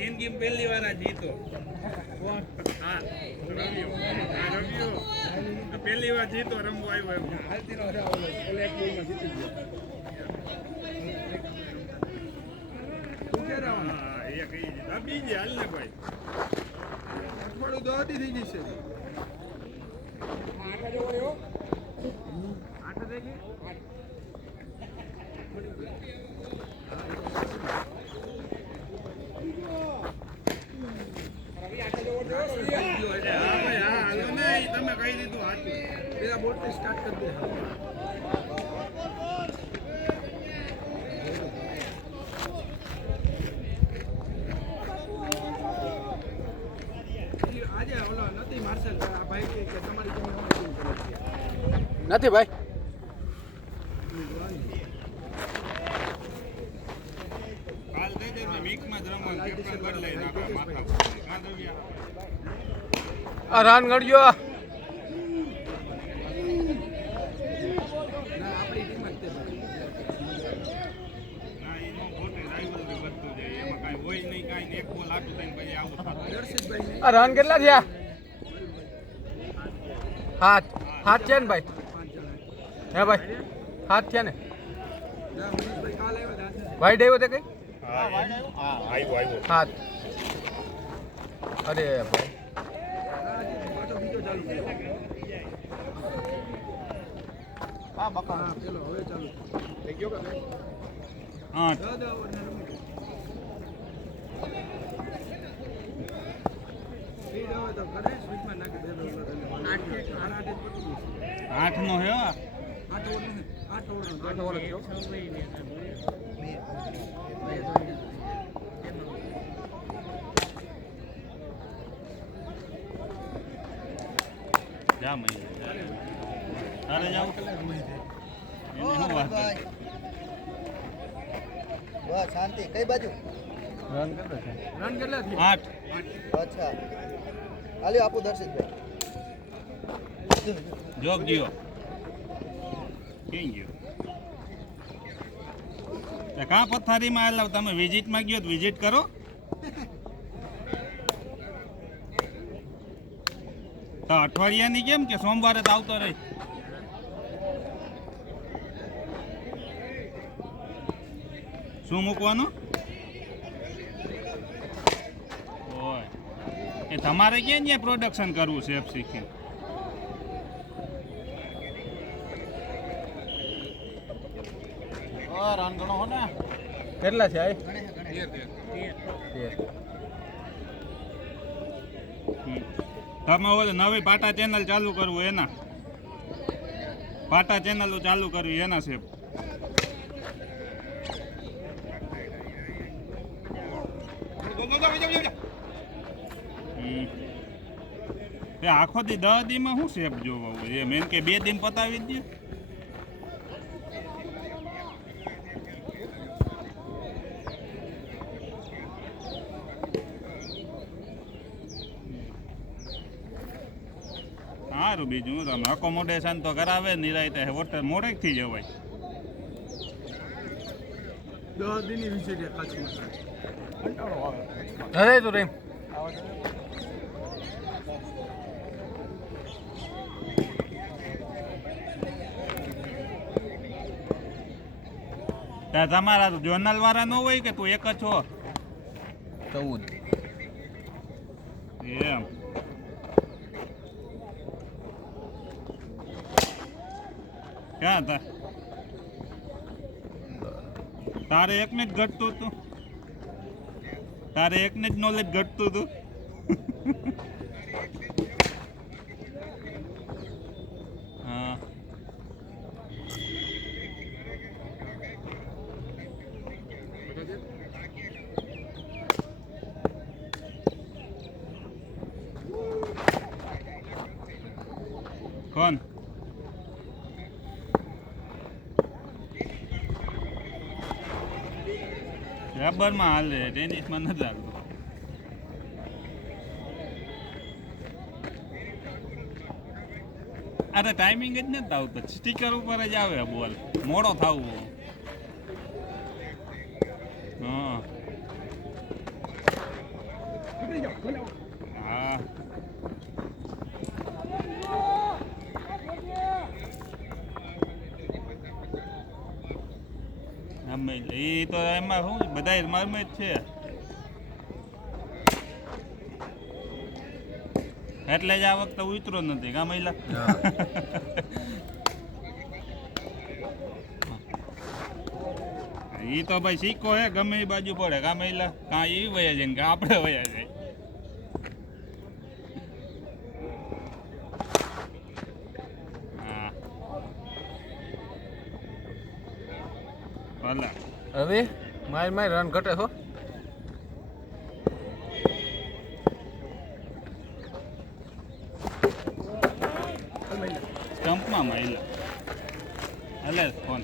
જિંદગી પહેલી વાર આ જીતો. હા રમ્યો. પહેલી વાર જીતો રમવા આવ્યો એમ. હા એ કઈ બીજી હાલ ને ભાઈ અઠવાડિયું તો હતી થઈ જશે. તમે કહી દીધું હાચું. પેલા બોટ સ્ટાર્ટ કરી દે. આજે ઓલો નથી માર્શલ ભાઈ કે તમારી નથી ભાઈ. કાલ થઈ જાય મિક્સમાં જ રમવાનું કેપ્ટન બદલાઈ નાખો માથા આ રન ગણ્યો. આપણી ટીમ જ તે હોય નહીં કાંઈ એક બોલ આટું થઈને પછી આવું દર્શિતભાઈ આ રન કેટલા થયા? 7 છે ને ભાઈ? હે ભાઈ 7 થયા ને? મનીષભાઈ કાલ આવ્યા હતા. વાઈડ આવ્યો તે કઈ? આવ્યો 7. અરે ભાઈ પાછો બીજો ચાલુ કર્યો. હા ચલો હવે ચાલુ થઈ ગયો કે હા દાદા ઓવરના રમી. સ્પીડ આવે તો કરે સ્વીચમાં નાખી દે. 8 નો હે 8 ઓવર થયો. જા મહી તારે જાવ શાંતિ કઈ બાજુ રન કેટલા છે? રન કેટલા થયા? 8 અચ્છા હાલ્યો આપું દર્શિતભાઈ જોગ ગયો ક્યાં ગયો કાં પથારીમાં આવેલા તમે વિઝિટમાં ગયો તો વિઝિટ કરો તો અઠવાડિયાની કેમ કે સોમવારે તો આવતો રહી શું મૂકવાનું ઓય એ તમારે ક્યાં ત્યાં પ્રોડક્શન કરવું છે એફ શીખીને રન ગણો હો ને કેટલા છે? આ 13. તમે ઓલે નવી પાટા ચેનલ ચાલુ કરવું એના પાટા ચેનલ ચાલુ કરવી એના છે એ આખો દી 10 દીમાં શું શેપ જોવા હોય એમ એમ કે 2 દિન પતાવી દે સારું બીજું તમે અકોમોડેશન તો કરાવે નિરાયતે હોટલ મોડેક થી જવાય 10 દિનની વિઝિટ કચ્છમાં. અરે તો રેમ તમારા જોનલ વાળા ન હોય કે તું એક જ છો 14. એમ ક્યાં હતા તારે એકને જ ઘટતું હતું તારે એકને જ નોલેજ ઘટતું હતું હા કોણ રબરમાં હાલે ટેનિસમાં નથી લાગતું અરે ટાઈમિંગ જ નથી આવતો સ્ટીકર ઉપર જ આવે બોલ મોડો થવું હા હા અમે એ તો એમાં શું બધા મારમે જ છે એટલે જ આ વખતે ઉતરો નથી કા મહિલા એ તો ભાઈ સિક્કો હે ગમે એ બાજુ પડે કા મહિલા કાં એ વયા જાય ને કાં આપણે વયા જાય હા ભલા હવે માર રન ઘટે છો સ્ટમ્પમાં મહિલા હલે ફોન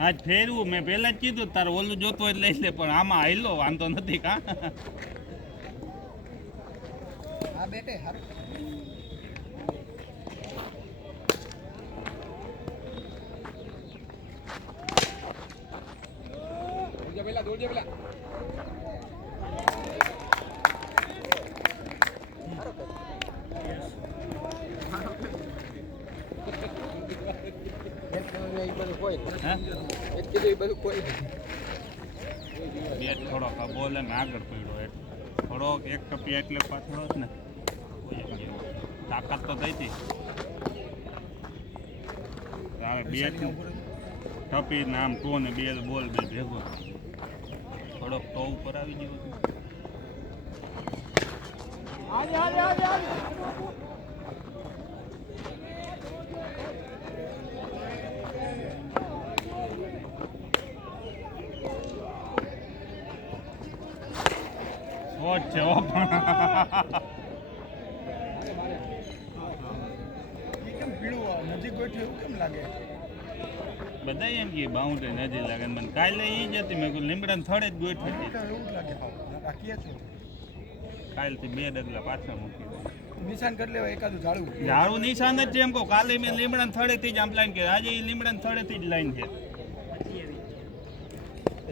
આજ ફેરવું મેં પહેલા જ કીધું તારે ઓલું જોતું હોય લઈ લે પણ આમાં હાઈલો વાંધો નથી કા હા બેટે હારું હા એક કીધું એ બધું કોઈ બેટ થોડોક આ બોલ એમ આગળ પડ્યો એટલે થોડોક એક ટપી એટલે પાછળ જ ને કોઈ એક ગયો. તાકાત તો થઈ હતી હવે બે ટપી ને આમ ટો ને બે બોલ બે ભેગો થોડોક ટો ઉપર આવી ગયો હતો. શોટ છે હો પણ કેમ પીળું નજીક ગોઠવ્યું એવું કેમ લાગે બધા એમ કે બાઉન્ડ્રી નજીક લાગે ને મને કાલે એ જ હતી મેં કીધું લીમડાને થડે જ ગોઠવી હતી એવું જ લાગે હાવ બાકી છું કાલથી 2 ડગલા પાછળ મૂકી દીધા. નિશાન કરી લેવા એકાદું જાળવું ઝાડું નિશાન જ છે એમ કહું કાલે મેં લીમડાને થડેથી જ આમ લાઈન કરી આજે એ લીમડાને થડેથી જ લાઈન છે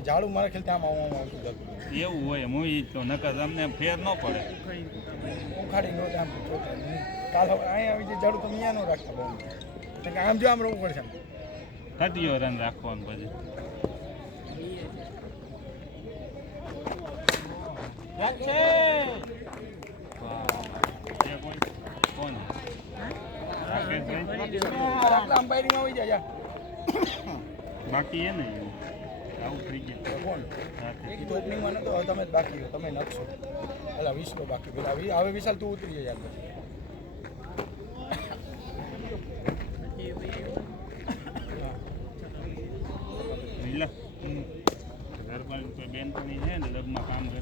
જાળું મારા ખ્યાલથી આમ આવતું જતું એવું હોય હું ઈ જ કહું નકર તમને ફેર ન પડે ઉખાડી નો આમ કાલ હવે અહીંયા આવી જાય જાડું તો અહીંયા નો રાખતા બહુ કારણ કે આમ જો આમ રહેવું પડશે કટિયો રન રાખવાનું પછી કોણ રાકેશભાઈ અંબાઈમાં આવી જાય બાકી એ નહીં આવું થઈ ગયું કોણ રાકેશ. એ તો ઓપનિંગમાં નતો હવે તમે જ બાકી હો તમે નકશો પેલા 20 નો બાકી પેલા હવે વિશાલ તું ઉતરી જાય યાર લીલા ઘર પર કોઈ બેનપણી છે ને લગમાં કામ કરે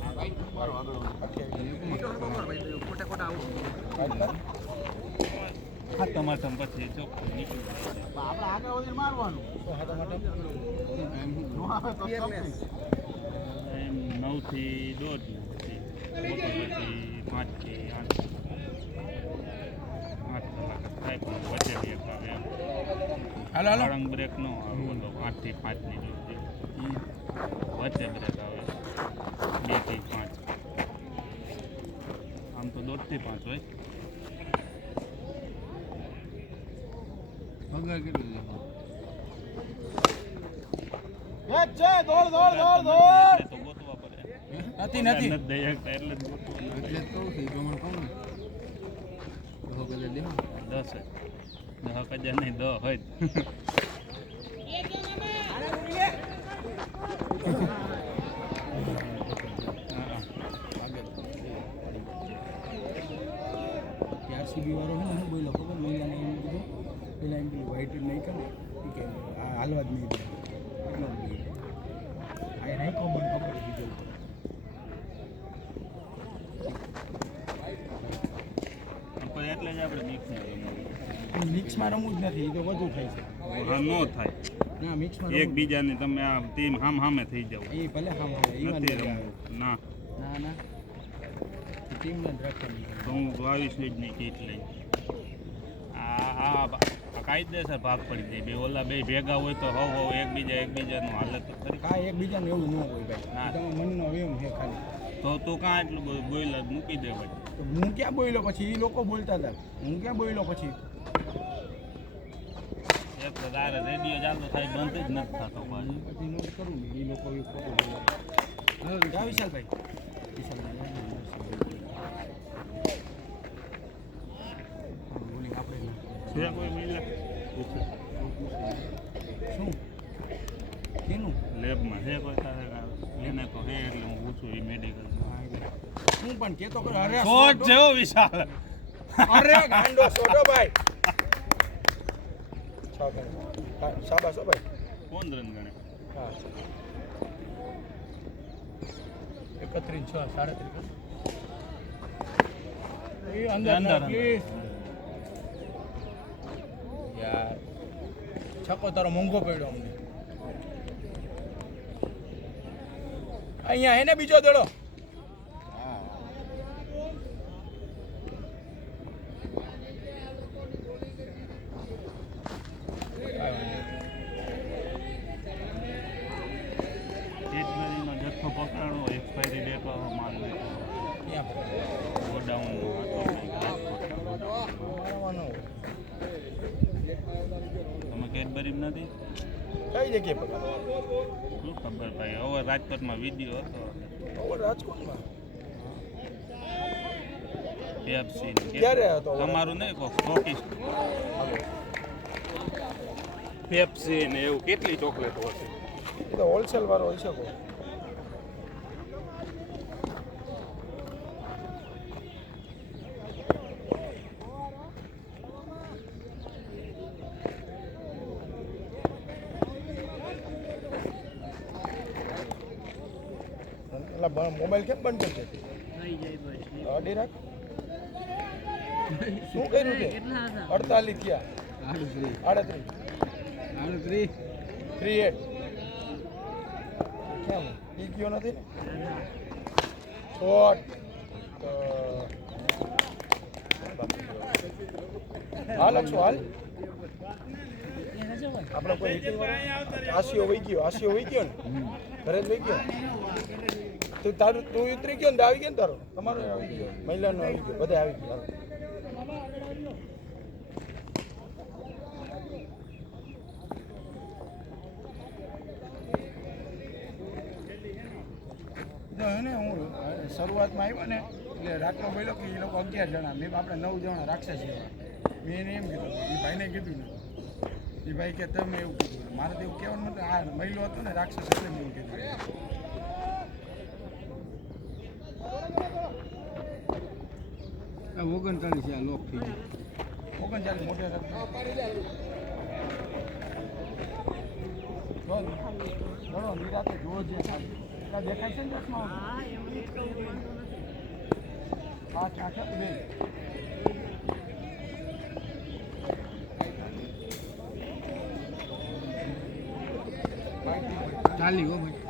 હા ટમાટર પછી ચોખ્ખું નીકળી આપણે આગળ વધીને મારવાનું એમ 9 થી 1:30 પછી 5 થી 8 કલાક થાય પણ વચ્ચે બ્રેક આવે એમ હાલો હાલો વળંગ બ્રેક નો આવે બોલો 8 થી 5 ની જોડે વચ્ચે બ્રેક આવે 2 થી 5 આમ તો 1:30 થી 5 હોય પગાર કેટલું છે દોડ દોડ દોડ દોડ એટલે તો ગોતવા પડે નથી નથી નથી દઈ શકતા એટલે જ ગોતવા એટલે જ કહું છું એ પ્રમાણે કહું ને તો કદાચ દેવા 10 10,000 નહીં 10 હોય જ. હા. આરસીબી વાળો હું બોલ્યો ખબર મહિલાને એમ કીધું પેલા એમ પેલું વ્હાઈટ નહીં કરે કે આ હાલવા જ નહીં દે એટલો જ બોલ્યો આ નહીં ખબર ખબર બીજો પણ એટલે જ આપણે મિક્સમાં રમવું. મિક્સમાં રમવું જ નથી એ તો વધુ થાય છે હા ન થાય ના મિક્સમાં એકબીજાને તમે આ ટીમ સામે થઈ જાવ એ ભલે હામ આવે ઈવાન નથી નહીં આવે. રમવું ના ના ના ટીમને જ રાખવાની તો હું 22 ની કીટ લઈ આ આ કાયદેસર ભાગ પડી જાય બે ઓલા બે ભેગા હોય તો હવ એકબીજાનું હાલે તો ખરી કાંઈ એકબીજાને એવું ન હોય ભાઈ ના. તમારા મનનો એમ છે ખાલી તો તું કાં એટલું બધું બોઈલ જ મૂકી દે ભાઈ તો હું ક્યાં બોલ્યો પછી એ લોકો બોલતા હતા હું ક્યાં બોલ્યો પછી એક તો તારે રેડિયો ચાલતો થાય બંધ જ નથી થતો પાછું પછી નોટ કરું ને એ લોકો એ ખોટું બોલે જા વિશાલભાઈ બોલી આપણે છે કોઈ મહિલા શું કેનું લેબમાં છે કોઈ તારે એને તો હે એટલે હું પૂછું એ મેડિકલ હું પણ કેતો કરો અરે શોટ જેવો વિશાલ અરે ગાંડો સોટો ભાઈ શાબાશ હો ભાઈ કોણ રન ગણે હા 31 6 37 એ અંદર પ્લીઝ યાર છક્કો તારો મોંઘો પડ્યો અમને અહીંયા હે ને બીજો દડો કેડબરીનો જથ્થો પકડાણો એક્સપાયરી ડેટ વાળો માલ લેતો ગોડાઉનનો હતો તમે કેડબરી નથી કઈ જગ્યાએ પકડો શું ખબર ભાઈ હવે રાજકોટમાં વિડીયો હતો ઓવર રાજકોટમાં પેપ્સી ક્યારે હતો? તમારું નહીં કહો સ્ટોકિસ્ટ પેપ્સી ને એવું કેટલી ચોકલેટો હશે એ તો હોલસેલ વાળો હોય છે કોઈ મોબાઈલ કેમ બંધ કરી દે અડી રાખ શું કર્યું છે 48 થયા 38 38 કેમ ઈ ગયો નથી ને શોટ હાલ અક્ષો હાલ આપણે કોઈ આશીઓ વહી ગયો ને ઘરે જ વહી ગયો તું ઉતરી ગયો ને આવી ગયો ને તારો તમારો આવી ગયો મહિલાનો આવી ગયો બધા આવી ગયો હે ને હું શરૂઆતમાં આવ્યો ને એટલે રાતનો બોલ્યો કે એ લોકો 11 જણા મેં આપણે 9 જણા રાક્ષસ છીએ મેં એને એમ કીધું એ ભાઈને કીધું ને એ ભાઈ કે તમે એવું કીધું મારે તો એવું કહેવાનું નતું આ મહિલો હતો ને રાક્ષસ એટલે મેં એવું કીધું 39 આ લોક થઈ ગયું 39 મોટે ચલો નિરાતે જોજે દેખાય છે ને ચશ્મા હા ચાખે બે ચાલી હો ભાઈ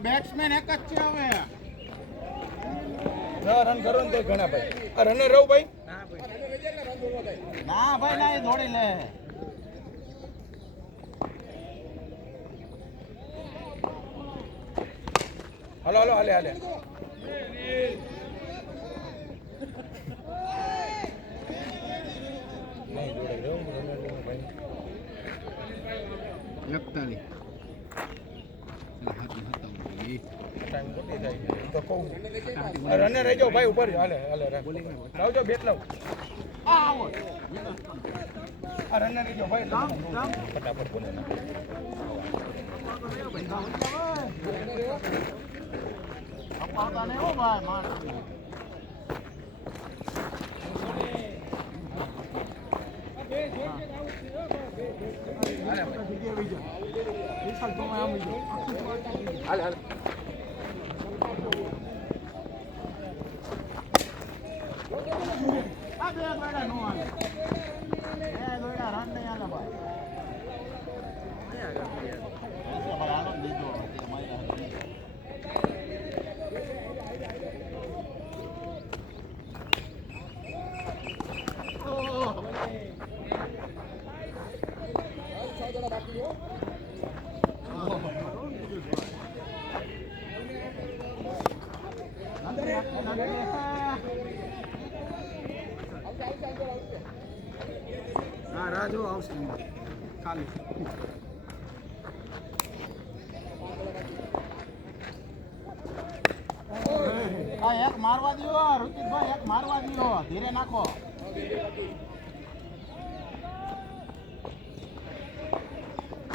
બેટ્સમેન એક જ છે હવે રન કરો ને તો ઘણા ભાઈ આ રનર રહું ભાઈ ના ભાઈ ના એ દોડી લે હાલો હાલો હાલે હાલે નહીં દોડાઈ રહું રનર ભાઈ 41 રને રહી જાઓ ભાઈ ઉપર હાલે હાલે લાવજો બેટ લાવ આ રને રહી જાઓ ભાઈ ફટાફટ બોલે હાલે હાલે દોડા નો હાલે એ દોડા રન નહીં હાલે ભાઈ હા રાજુ આવશે ખાલી એક મારવા દો ઋતિકભાઈ એક મારવા દો ધીરે નાખો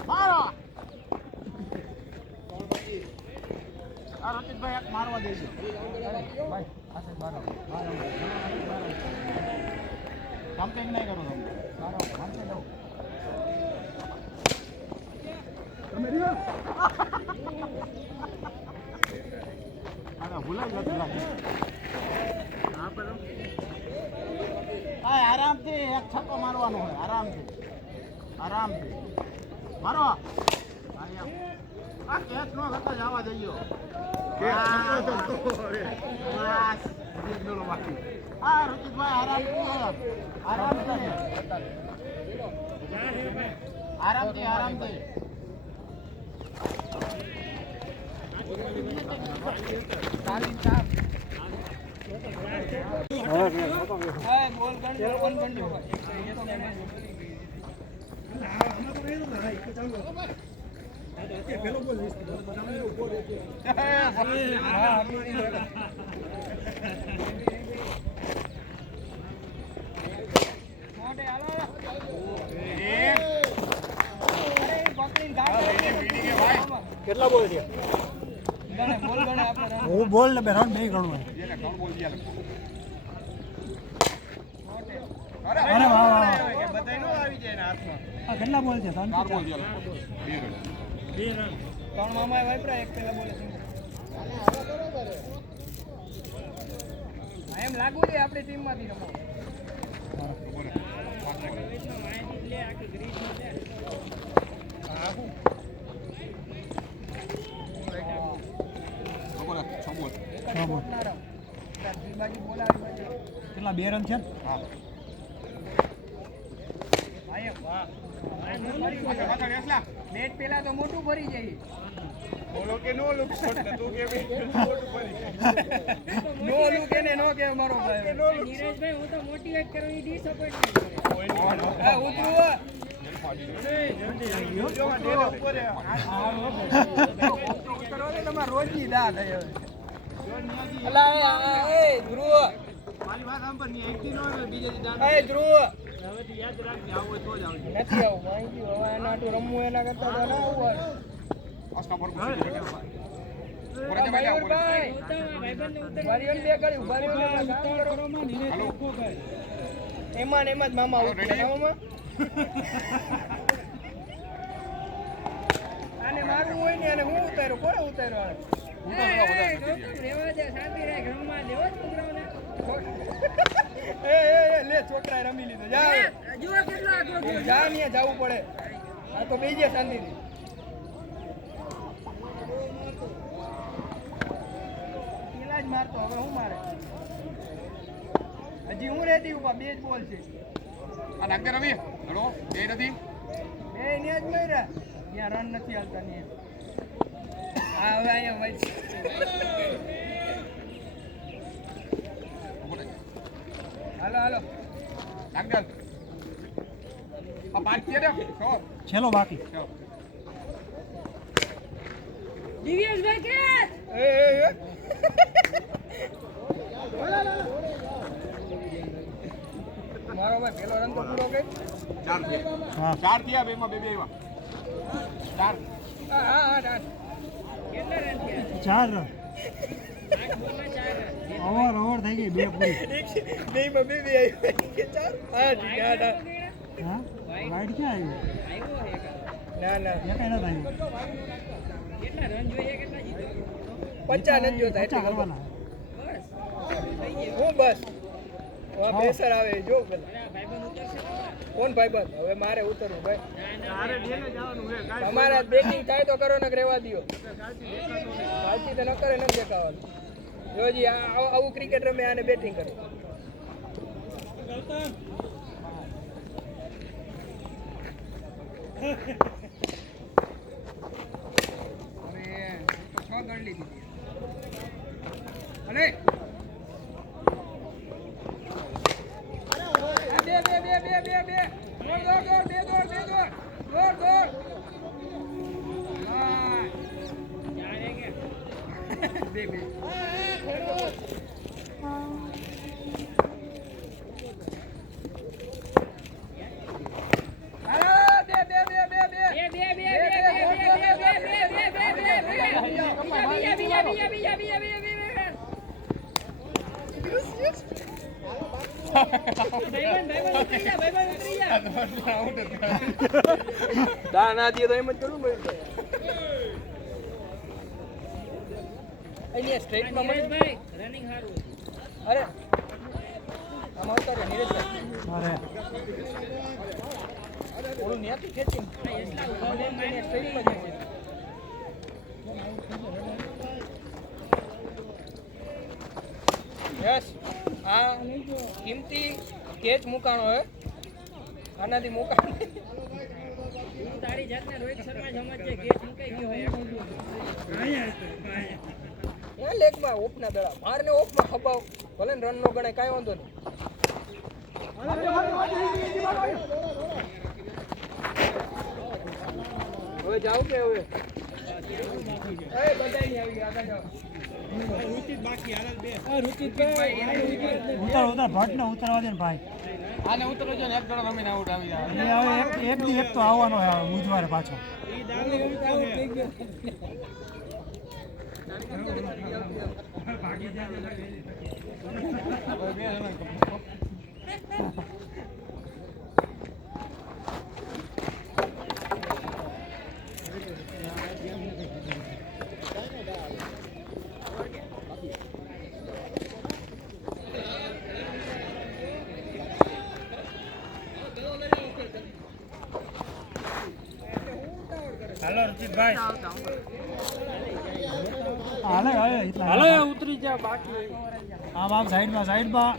મારો આ ઋતિકભાઈ એક મારવા દેજો ભાઈ પાસે મારો કમ્પ્લેન નહીં કરો તમે મારો મારશે દો તમે રહ્યો ભૂલાઈ જતું લાગે આરામથી એક છક્કો મારવાનો હોય આરામથી મારો આ કેચ નો કરતા જવા દઈયો હા ઋતિકભાઈ આરામથી કેટલા બોલ છે હું બોલ ને બેઠા નહીં ગણું અરે વાહ બધાય નો આવી જાય ને હાથમાં આ કેટલા બોલ છે 4 બોલ છે 2 રન 3 મામા વાપરા એક પેલા બોલે એમ લાગુ છે આપણી ટીમ માંથી રમો કેટલા 2 રન છે નેટ પેલા તો મોટું ભરી જાય બોલો કે નો લુક શોટ તું કે મોટું ભરી નો લુક એને નો કે મારો ભાઈ નીરજભાઈ હું તો મોટિવેટ કરું ઈ ડિસઅપોઇન્ટ હા ઉતરો તમાર રોજની દા થાય અલા એ ધ્રુવ મારી વાત સાંભળ ની 18 નો બીજે દાન એ ધ્રુવ હવેથી યાદ રાખજે આવો તો જ આવજો નથી આવું માહિતી હવે એના આટલું રમવું એના કરતા તો ના આવું આસ્કા પર મયુરભાઈ વારીઓન બે કરી વારીઓન કામ કરો માં ધીરે રાખો ભાઈ એમાં ને એમાં જ મામા ઉતરે મામા આને મારવું હોય ને અને હું ઉતાર્યો કોઈ ઉતાર્યો રેવા દે શાંતિ રાખ રમવા દેવો છોકરાઓને લે છોકરાએ રમી લીધો જા જુઓ કેટલો આગળ ગયો જા ને જાવું પડે આ તો બેજે શાંતિથી પેલા જ મારતો હવે હું મારે હજી હું રેતી ઉપર 2 જ બોલ છે આ નાખ દે રવિ હેલો બે નથી બે ને જ માર્યા ત્યાં રન નથી હાલતા ને આ હવે અહીંયા વચ હાલો હાલો નાખ દે આ બાકી છે ને છેલ્લો બાકી દિવ્યેશભાઈ કે એ મારો ભાઈ પેલો રન તો પૂરો કરી 4 થયા બેમાં બે આવ્યા 4 હા 4 કેટલા રન થયા 4 રન ઓવર થઈ ગઈ બે પૂરી બેમાં બે આવ્યા કે 4 હા ઠીક હા વાઈડ ક્યાં આવ્યું ના એક એના થાય કેટલા રન જોઈએ કેટલા જીતો 50 રન જોતા એટલે કરવાના બસ થઈ ગયું હું બસ પ્રેશર આવે જો કોણ ભાઈબંધ હવે મારે ઉતરવું ભાઈ તમારે બેટિંગ થાય તો કરો ને રહેવા દો સાચી તો ન કરે નથી દેખાવાનું જોજી આવું ક્રિકેટ રમે આને બેટિંગ કરે અરે ના દે તો એમ જ કરું અહીંયા સ્ટ્રેટમાં મહેશભાઈ રનિંગ સારું અરે આમ આવતા રે નીરજભાઈ અરે ઓલું ન્યાથી ખેંચી સ્ટ્રેટમાં જાય યસ આ કિંમતી કેચ મુકાણો હે આનાથી મુકાણ તારી જાતને રોહિત શર્મા સમજે કેચ મુકાઈ ગયો હે લેગમાં ઓપના દડા મારને ઓપમાં હબાવ ભલે રન નો ગણાય કાંઈ વાંધો નહીં હવે જાવ કે હવે બધાય નહીં આવી આગળ જાઓ ઉતાર ભટ્ટ ને ઉતારવા દે ને ભાઈ આને ઉતરો જો ને એક ગણો રમીને આઉટ આવી જાય હવે એક દી એક તો આવવાનો છે બુધવારે પાછો હાલો રચિતભાઈ હાલે હાલે હાલો ઉતરી જા બાકી આમ સાઈડમાં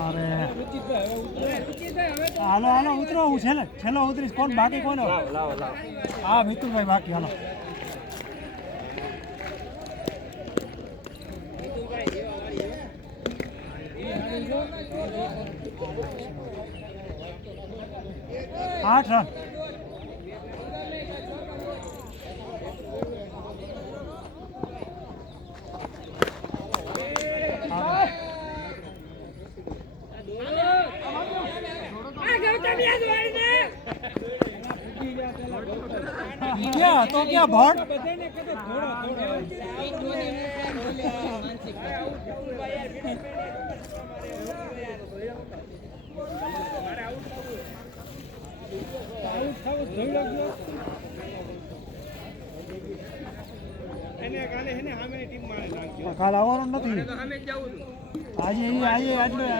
અરે હાલો ઉતરો હું છેલ્લો ઉતરીશ કોણ બાકી કોણ હા મિતુલભાઈ બાકી હાલો आठ रन क्या तो क्या भट्ट કાલ આવવાનું નથી આજે આટલું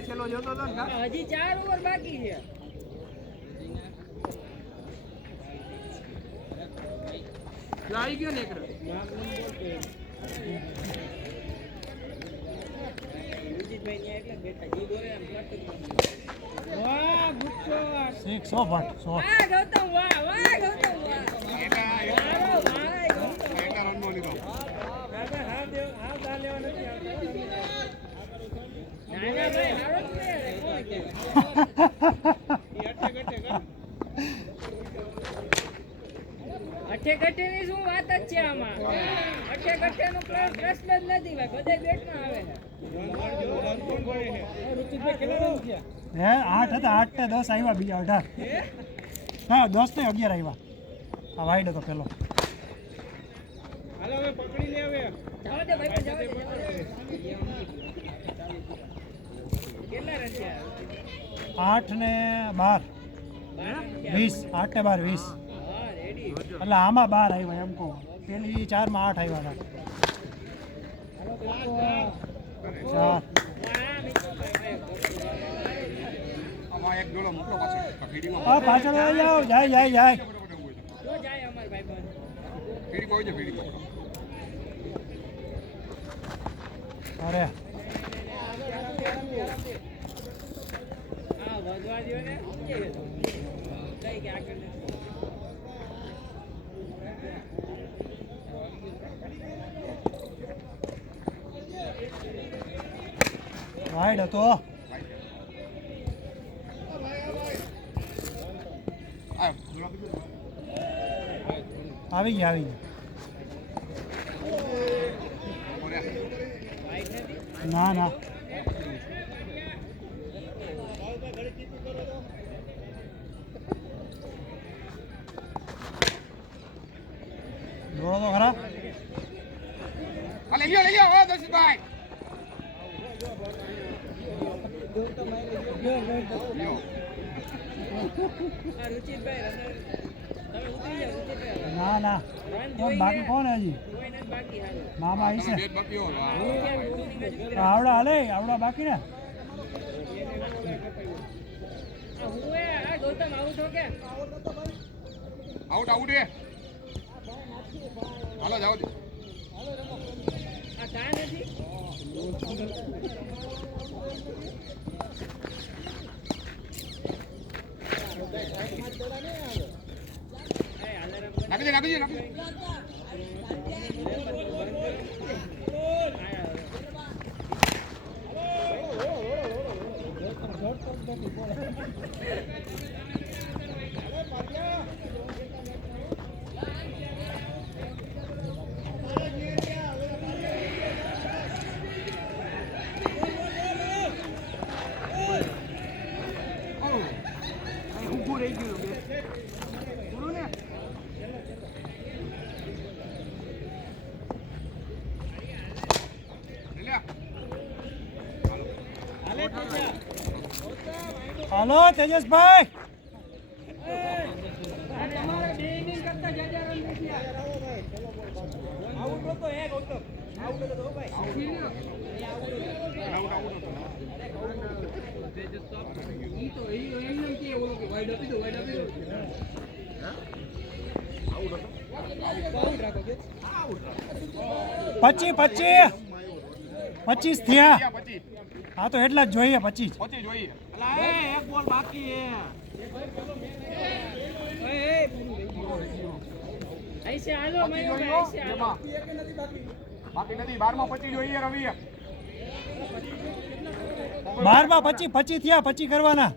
છેલ્લો જોતો હતો ને હજી 4 ઓવર બાકી છે આવી ગયો ને એક સો ભટ્ટ 88 ની શું વાત જ છે આમાં 88 નો પ્રશ્ન જ નથી ભાઈ બધા બેટમાં આવે હે 8 હતા 8 ને 10 આવ્યા બીજા 18 ના 10 ને 11 આવ્યા આ વાઈડ હતો પેલો હાલો હવે પકડી લે હવે જાવ દે ભાઈ જાવ દે કેટલા રન થયા 8 ને 12 20 8 ને 12 20 હા રેડી એટલે આમાં 12 આવ્યા એમ કહું પેલી 4 માં 8 આવ્યા હતા 4 હા પાછળ વળી જાઓ જાય જો જાય અમાર ભાઈબંધ અરે હા વધવા દ્યો ને કઈ કે આગળ વાઈડ હતો આવી ગયા ના ના દોડો તો ખરા આ રુચિતભાઈ તમે ઉતરી જાઓ રુચિતભાઈ ના ના કોણ બાકી કોણ હે હજી કોઈ નથી બાકી હાલો મામા આવી છે હું કેમ ઓપનિંગ જ ઉતર્યા આવડા હાલે આવડા બાકી ને હું આ ગૌતમ આવું છો કે આઉટ એ હાલો જાઓ દે આ કા નથી નાખી દે હાલો તેજસભાઈ તમારે બે ઇનિંગ કરતા જાજા રન નથી આઉટ હતો હે ગૌતમ આઉટ હતો ભાઈ ઈ તો એમ કે ઓલો કે વાઈડ આપી દો આઉટ રાખો કે 25 થયા હા તો એટલા જ જોઈએ 25 જોઈએ એક બોલ બાકી હે ऐसे हालो मयो भाई ऐसे हालो બાકી નથી 12 માં 25 જોઈએ રવિ 12 માં 25 થયા 25 કરવાના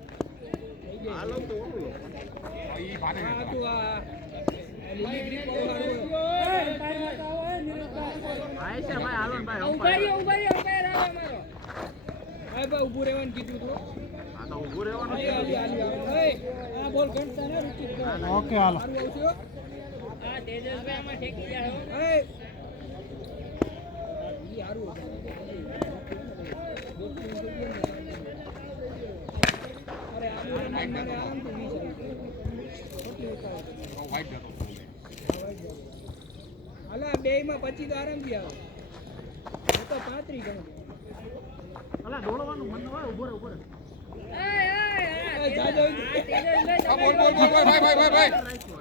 ઈ ભાને ऐसे भाई हालो भाई उबारी उबारी उबारी राव मारो ભાઈ ભાઈ ઊભું રહેવાનું કીધું તો આ તો ઊભું રહેવાનું આ બોલ ગણતા ને રુચિત ઓકે હાલો આવશે આ તેજસભાઈ આમાં ઠેકી જાય હો એ ઈ હારું અરે આ મારે આરામથી નીચે વાઈટ હતો અલા બે માં 25 તો આરામથી આવે હું તો 35 ગણું અલા દોડવાનું મન હોય ઉભો રહે આ બોલ ભાઈ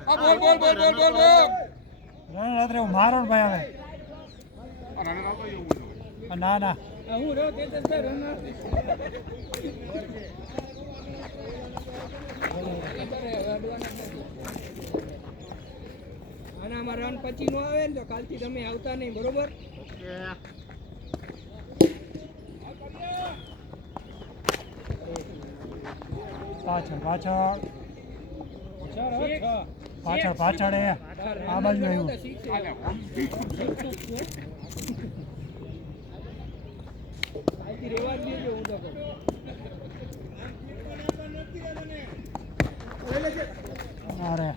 આ બોલ રાત્રે હું મારો ને ભાઈ હવે આ રન આવતો એવું ના ના હું રહ્યો તેજસભાઈ રમવા અને આમાં રન પછી નો આવે ને તો કાલથી તમે આવતા નહીં બરોબર પાછળ પાછળ એ આ બાજુ આવ્યું કાલથી રેવા જ દેજો હું તો કહું અરે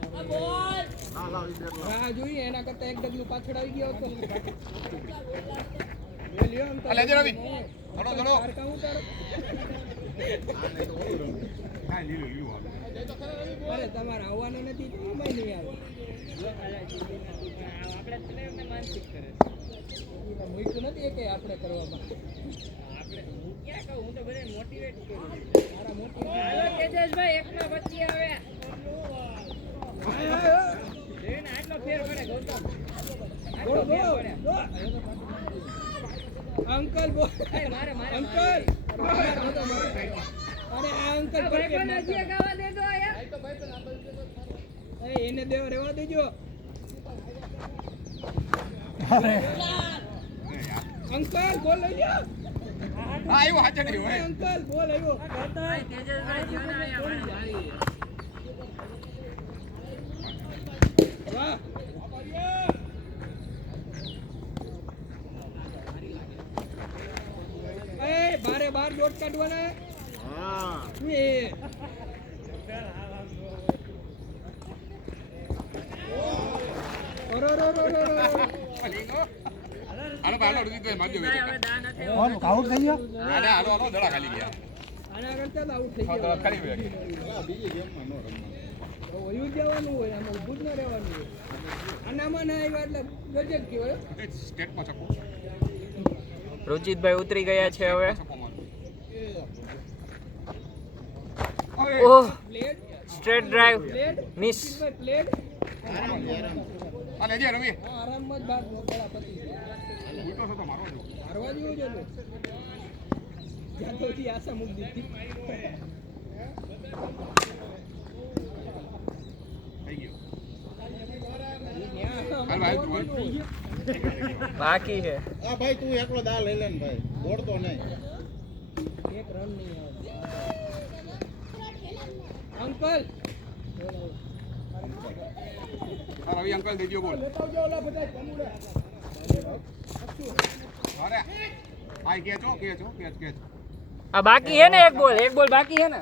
હા જોઈએ એના કરતા એક ડગલું પાછળ આવી ગયો હતો લેજે રવિ થોડો કાઉન્ટર કાંઈ લીલું લીલું આવે. અરે તમારે આવવાનું નથી તો અમે નહીં આવે આપણે પ્લેયરને માનસિક કરે એને મૂક્યું નથી કે આપણે કરવામાં આપણે હું ક્યાં કહું હું તો બધાને મોટિવેટ કરું મારા મોટી હાલો તેજસભાઈ એકના વચ્ચે આવે જોઈને આટલો ફેર પડે ગૌતમ બોલ આટલો ફેર બોલ પડે અંકલ બોલ એ મારે મારે અંકલ અરે આ અંકલ આ ભાઈબંધ હજી ગાવા દેજો આયા એને દેવ રેવા દેજો અરે અંકલ બોલ લઈ જા હા આવ્યો હાજર હોય. અંકલ બોલ આવ્યો તેજસભાઈ જોઈને આયા મારી વાહ એ બારે બાર ડોટ કાઢવાના હા એ ઓરો રો રો રો રો હાલો હાલો રૂદી તો મારજો હવે દા નથી બોલ આઉટ થઈ ગયો હાલો હાલો હાલો દડા ખાલી ગયા. આના કરતા આઉટ થઈ હા, ગયો દડા ખાલી ગયા. વયું જવાનું હોય આમાં ઊભું જ ન રહેવાનું હોય આનામાં ના આવ્યા એટલે ગજબ કહેવાય એ સ્ટેટમાં ચકો રુચિતભાઈ ઉતરી ગયા છે હવે ચકો મારો. ઓહ played straight drive played miss played આ લેજે રવિ. આરામમાં જ બાર ગોળા પતી ગયા. ઉલટો છે તો મારો જો. મારવા જેવું છે તો જ્યાં તો હજી આશા મૂકી દીધી થઈ ગયો. ત્યાં હાલ ભાઈ તું બોલ. બાકી છે હા ભાઈ તું એકલો દા લઈ લે ને ભાઈ દોડતો નહીં એક રન નહીં આવે અંકલ હા રવિ અંકલ દેજો બોલ. અરે આઈ કેચો કેચ કેચ. આ બાકી છે ને એક બોલ બાકી છે ને